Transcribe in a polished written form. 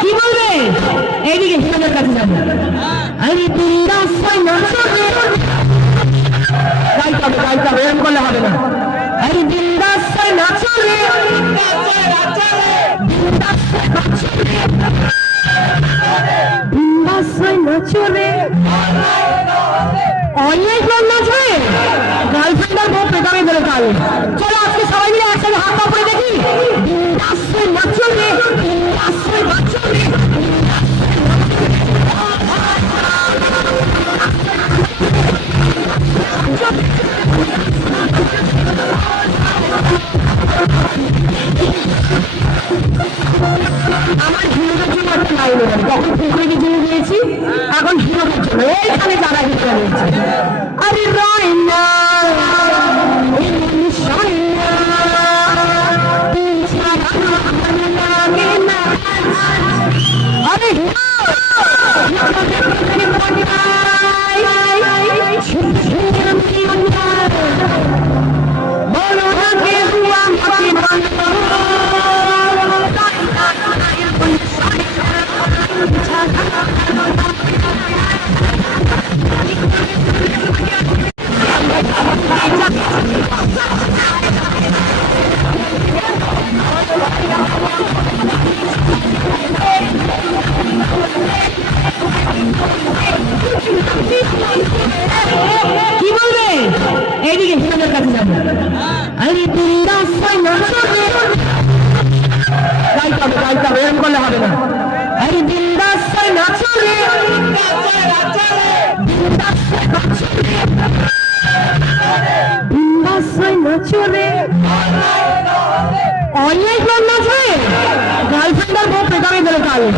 কি বলবে এইদিকে হিমাদের কাছে যাবো আরে গাইতে হবে এরকম করলে হবে না আরে বিন্দাসায় নাচো রে বিন্দাসায় নাচো রে অনেক লোক নাচবে গার্লফ্রেন্ড আর বউ পেটাবে বলে কালে চলো আজকে সবাই মিলে একসাথে হাত পা করে দেখি বিন্দাসায় নাচো রে বিন্দাসায় নাচো রে আমার হিরোদের জন্য একটা লাইন নেবেন তখন ফুলকড়িকে জন্য দিয়েছি এখন হিরোদের জন্য এইখানে যারা হিরো নিয়েছে আরে রাইনা আরে কি বলবে এইদিকে হিমাদের কাছে যাবো আরে বিন্দাসায় নাচো রে গাইতে হবে এরকম করলে হবে না আরে বিন্দাসায় নাচো রে বিন্দাসায় নাচো রে অনেক লোক নাচবে গার্লফ্রেন্ড আর বউ পেটাবে বলে কালে